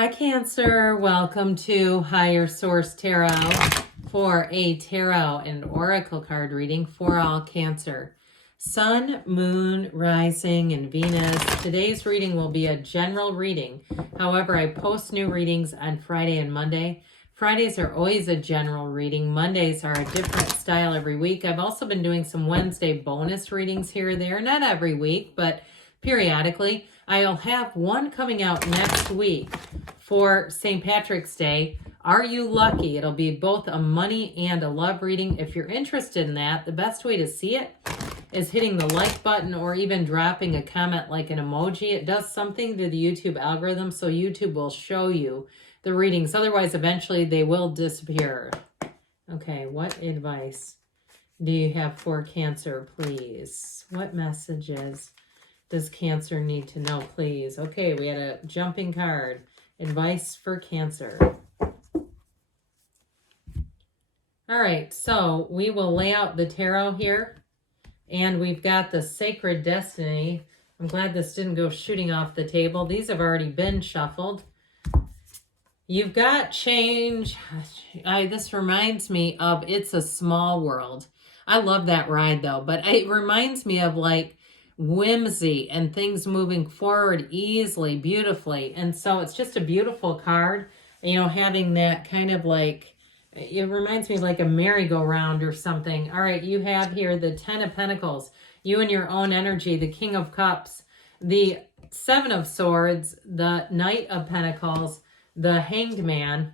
Hi, Cancer. Welcome to Higher Source Tarot for a tarot and oracle card reading for all Cancer. Sun, Moon, Rising, and Venus. Today's reading will be a general reading. However, I post new readings on Friday and Monday. Fridays are always a general reading. Mondays are a different style every week. I've also been doing some Wednesday bonus readings here or there. Not every week, but periodically. I'll have one coming out next week for St. Patrick's Day. Are you lucky? It'll be both a money and a love reading. If you're interested in that, the best way to see it is hitting the like button or even dropping a comment like an emoji. It does something to the YouTube algorithm, so YouTube will show you the readings. Otherwise, eventually they will disappear. Okay, what advice do you have for Cancer, please? What messages does Cancer need to know, please? Okay, we had a jumping card. Advice for Cancer. All right, so we will lay out the tarot here. And we've got the Sacred Destiny. I'm glad this didn't go shooting off the table. These have already been shuffled. You've got change. This reminds me of It's a Small World. I love that ride, though. But it reminds me of, like, whimsy and things moving forward easily, beautifully. And so it's just a beautiful card, you know, having that kind of like, it reminds me of like a merry-go-round or something. All right, you have here the Ten of Pentacles, you and your own energy, the King of Cups, the Seven of Swords, the Knight of Pentacles, the Hanged Man,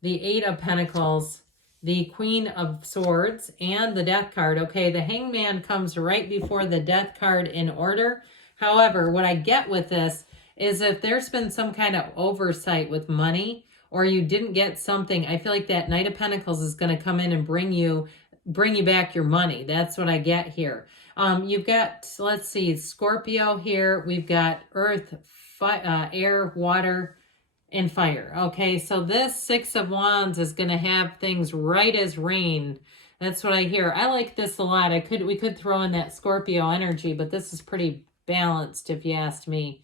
the Eight of Pentacles, the Queen of Swords, and the Death card. Okay, the Hanged Man comes right before the Death card in order. However, what I get with this is if there's been some kind of oversight with money or you didn't get something, I feel like that Knight of Pentacles is going to come in and bring you back your money. That's what I get here. You've got, let's see, Scorpio here. We've got earth, air, water, and fire. Okay, so this Six of Wands is going to have things right as rain. That's what I hear. I like this a lot. We could throw in that Scorpio energy, but this is pretty balanced if you asked me,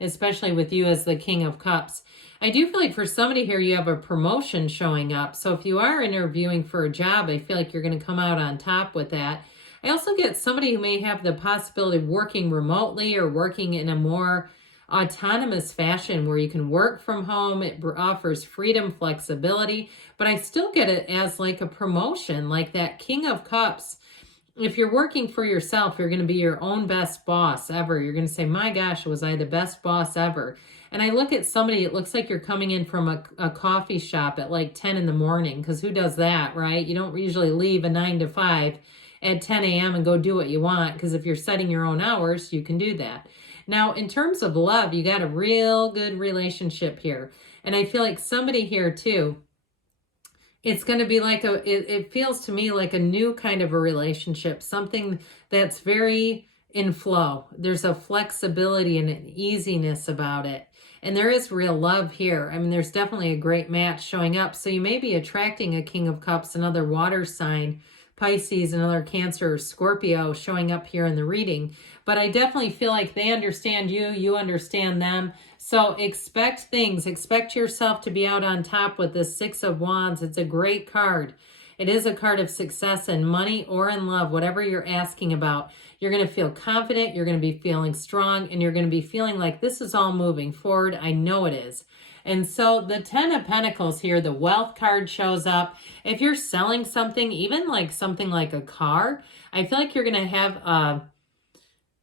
especially with you as the King of Cups. I do feel like for somebody here, you have a promotion showing up. So if you are interviewing for a job, I feel like you're going to come out on top with that. I also get somebody who may have the possibility of working remotely or working in a more autonomous fashion where you can work from home. It offers freedom, flexibility, but I still get it as like a promotion, like that King of Cups. If you're working for yourself, you're going to be your own best boss ever. You're going to say, my gosh, was I the best boss ever? And I look at somebody, it looks like you're coming in from a coffee shop at like 10 in the morning, because who does that, right? You don't usually leave a 9 to 5 at 10 a.m. and go do what you want, because if you're setting your own hours, you can do that. Now, in terms of love, you got a real good relationship here. And I feel like somebody here too, it's going to be like it feels to me like a new kind of a relationship, something that's very in flow. There's a flexibility and an easiness about it. And there is real love here. I mean, there's definitely a great match showing up. So you may be attracting a King of Cups, another water sign, Pisces, another Cancer, Scorpio showing up here in the reading. But I definitely feel like they understand you, you understand them. So expect things. Expect yourself to be out on top with this Six of Wands. It's a great card. It is a card of success in money or in love, whatever you're asking about. You're going to feel confident, you're going to be feeling strong, and you're going to be feeling like this is all moving forward. I know it is. And so the Ten of Pentacles here, the Wealth card shows up. If you're selling something, even like something like a car, I feel like you're going to have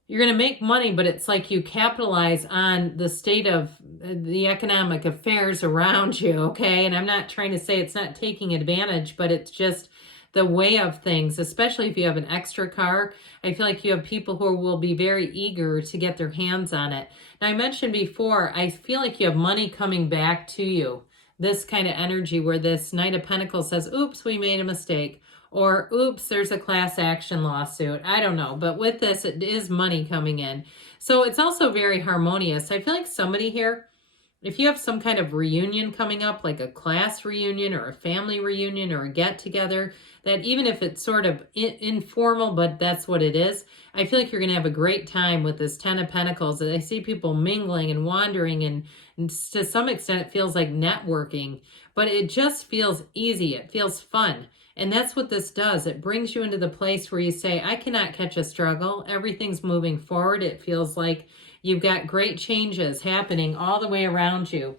you're going to make money, but it's like you capitalize on the state of the economic affairs around you, okay? And I'm not trying to say it's not taking advantage, but it's just the way of things, especially if you have an extra car. I feel like you have people who will be very eager to get their hands on it. Now, I mentioned before, I feel like you have money coming back to you. This kind of energy where this Knight of Pentacles says, oops, we made a mistake. Or, oops, there's a class action lawsuit. I don't know. But with this, it is money coming in. So it's also very harmonious. I feel like somebody here if you have some kind of reunion coming up, like a class reunion or a family reunion or a get together, that even if it's sort of informal, but that's what it is, I feel like you're going to have a great time with this Ten of Pentacles. I see people mingling and wandering, and to some extent it feels like networking, but it just feels easy. It feels fun. And that's what this does. It brings you into the place where you say, I cannot catch a struggle. Everything's moving forward. It feels like you've got great changes happening all the way around you.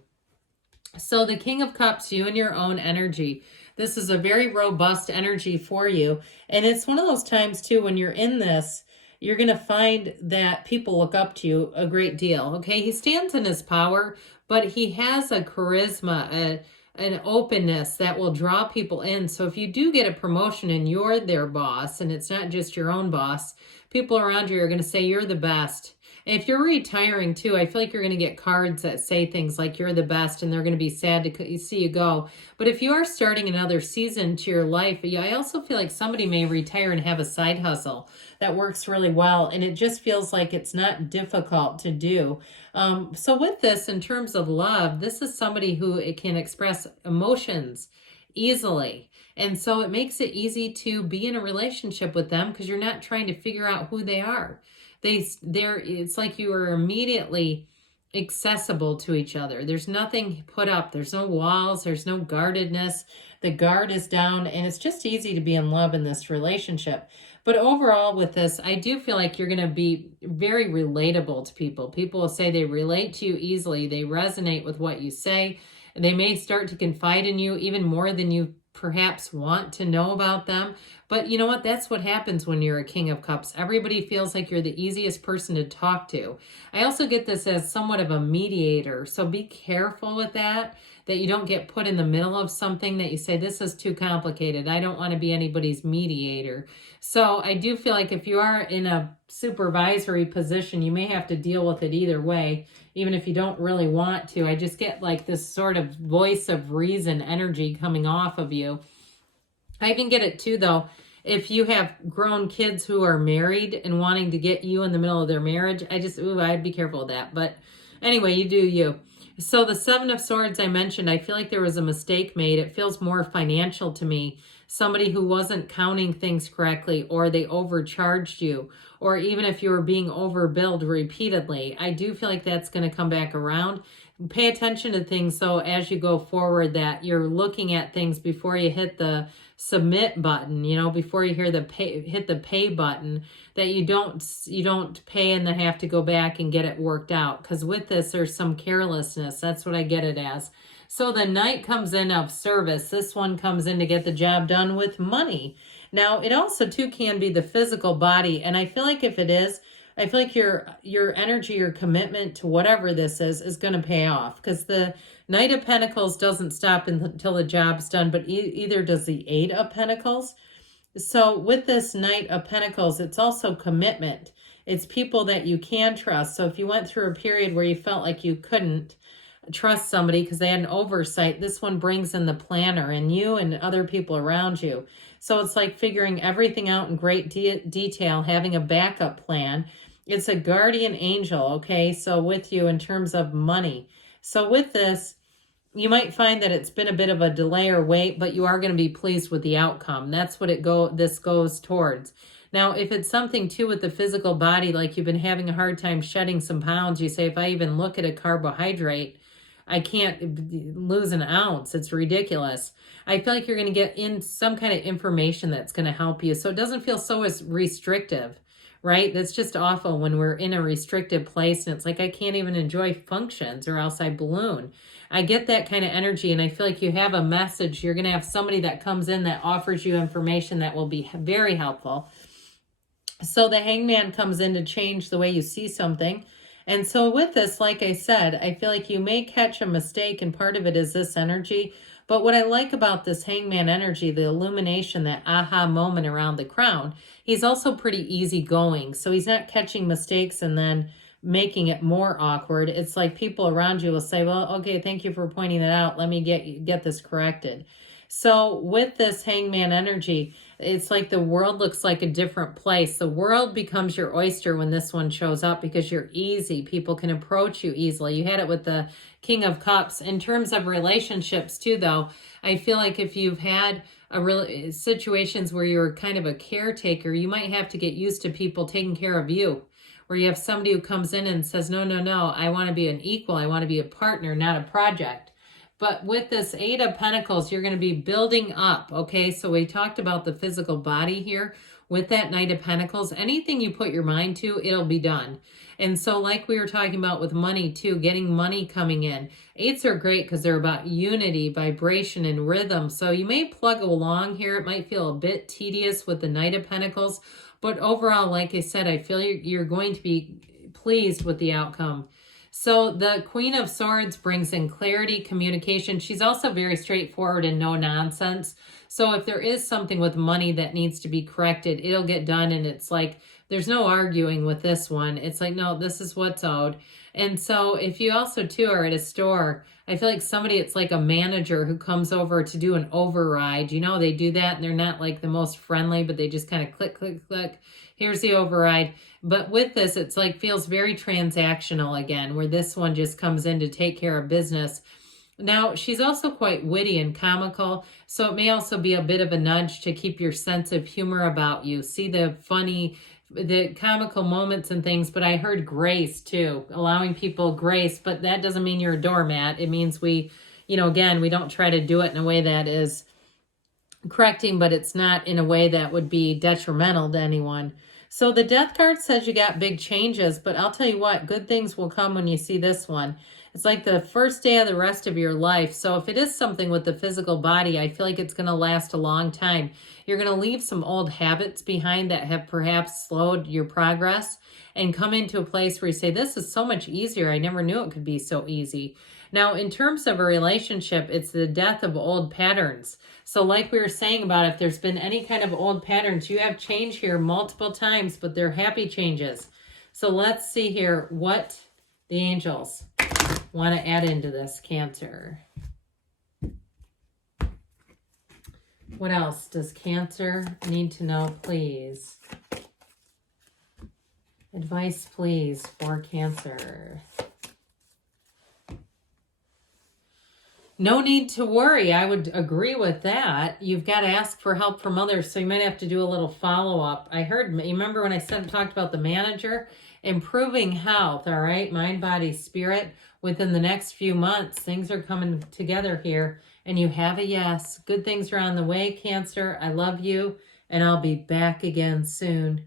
So the King of Cups, you and your own energy. This is a very robust energy for you. And it's one of those times too, when you're in this, you're going to find that people look up to you a great deal. Okay. He stands in his power, but he has a charisma, an openness that will draw people in. So if you do get a promotion and you're their boss, and it's not just your own boss, people around you are going to say you're the best. If you're retiring too, I feel like you're going to get cards that say things like you're the best, and they're going to be sad to see you go. But if you are starting another season to your life, I also feel like somebody may retire and have a side hustle that works really well. And it just feels like it's not difficult to do. So with this, in terms of love, this is somebody who it can express emotions easily. And so it makes it easy to be in a relationship with them because you're not trying to figure out who they are. It's like you are immediately accessible to each other. There's nothing put up. There's no walls. There's no guardedness. The guard is down, and it's just easy to be in love in this relationship. But overall with this, I do feel like you're going to be very relatable to people. People will say they relate to you easily. They resonate with what you say. They may start to confide in you even more than you perhaps want to know about them. But you know what? That's what happens when you're a King of Cups. Everybody feels like you're the easiest person to talk to. I also get this as somewhat of a mediator. So be careful with that you don't get put in the middle of something that you say, this is too complicated. I don't want to be anybody's mediator. So I do feel like if you are in a supervisory position, you may have to deal with it either way, even if you don't really want to. I just get like this sort of voice of reason energy coming off of you. I even get it too, though, if you have grown kids who are married and wanting to get you in the middle of their marriage. I'd be careful of that. But anyway, you do you. So the Seven of Swords I mentioned, I feel like there was a mistake made. It feels more financial to me. Somebody who wasn't counting things correctly, or they overcharged you, or even if you were being overbilled repeatedly. I do feel like that's going to come back around. Pay attention to things so as you go forward that you're looking at things before you hit the submit button, before you hit the pay button, that you don't pay and then have to go back and get it worked out. Because with this, there's some carelessness. That's what I get it as. So the Knight comes in of service. This one comes in to get the job done with money. Now, it also too can be the physical body. And I feel like if it is, I feel like your energy, your commitment to whatever this is going to pay off, because the Knight of Pentacles doesn't stop until the job's done, but either does the Eight of Pentacles. So with this Knight of Pentacles, it's also commitment. It's people that you can trust. So if you went through a period where you felt like you couldn't trust somebody because they had an oversight, this one brings in the planner and you and other people around you. So it's like figuring everything out in great detail, having a backup plan. It's a guardian angel, okay? So with you in terms of money. So with this, you might find that it's been a bit of a delay or wait, but you are going to be pleased with the outcome. That's what this goes towards. Now, if it's something too with the physical body, like you've been having a hard time shedding some pounds, you say, if I even look at a carbohydrate, I can't lose an ounce. It's ridiculous. I feel like you're going to get in some kind of information that's going to help you. So it doesn't feel so as restrictive, right? That's just awful when we're in a restricted place and it's like, I can't even enjoy functions or else I balloon. I get that kind of energy, and I feel like you have a message. You're going to have somebody that comes in that offers you information that will be very helpful. So the Hangman comes in to change the way you see something. And so with this, like I said, I feel like you may catch a mistake, and part of it is this energy. But what I like about this Hangman energy, the illumination, that aha moment around the crown, he's also pretty easygoing. So he's not catching mistakes and then making it more awkward. It's like people around you will say, well, okay, thank you for pointing that out. Let me get this corrected. So with this hangman energy, it's like the world looks like a different place. The world becomes your oyster when this one shows up because you're easy. People can approach you easily. You had it with the King of Cups. In terms of relationships too, though, I feel like if you've had situations where you're kind of a caretaker, you might have to get used to people taking care of you. Where you have somebody who comes in and says, no, no, no, I want to be an equal. I want to be a partner, not a project. But with this Eight of Pentacles, you're going to be building up, okay? So we talked about the physical body here. With that Knight of Pentacles, anything you put your mind to, it'll be done. And so like we were talking about with money too, getting money coming in. Eights are great because they're about unity, vibration, and rhythm. So you may plug along here. It might feel a bit tedious with the Knight of Pentacles. But overall, like I said, I feel you're going to be pleased with the outcome. So the Queen of Swords brings in clarity, communication. She's also very straightforward and no nonsense. So if there is something with money that needs to be corrected, it'll get done. And it's like, there's no arguing with this one. It's like, no, this is what's owed. And so if you also too are at a store, I feel like somebody, it's like a manager who comes over to do an override. You know, they do that and they're not like the most friendly, but they just kind of click, click, click. Here's the override. But with this, it's like feels very transactional again, where this one just comes in to take care of business. Now, she's also quite witty and comical, so it may also be a bit of a nudge to keep your sense of humor about you. See the funny, the comical moments and things, but I heard grace too, allowing people grace, but that doesn't mean you're a doormat. It means we, you know, again, we don't try to do it in a way that is correcting, but it's not in a way that would be detrimental to anyone. So the Death card says you got big changes, but I'll tell you what, good things will come when you see this one. It's like the first day of the rest of your life. So if it is something with the physical body, I feel like it's going to last a long time. You're going to leave some old habits behind that have perhaps slowed your progress and come into a place where you say, this is so much easier. I never knew it could be so easy. Now, in terms of a relationship, it's the death of old patterns. So like we were saying about if there's been any kind of old patterns, you have change here multiple times, but they're happy changes. So let's see here what the angels want to add into this, Cancer. What else does Cancer need to know, please? Advice, please, for Cancer. No need to worry. I would agree with that. You've got to ask for help from others, so you might have to do a little follow-up. I heard, you remember when I talked about the manager? Improving health, all right? Mind, body, spirit. Within the next few months, things are coming together here, and you have a yes. Good things are on the way, Cancer. I love you, and I'll be back again soon.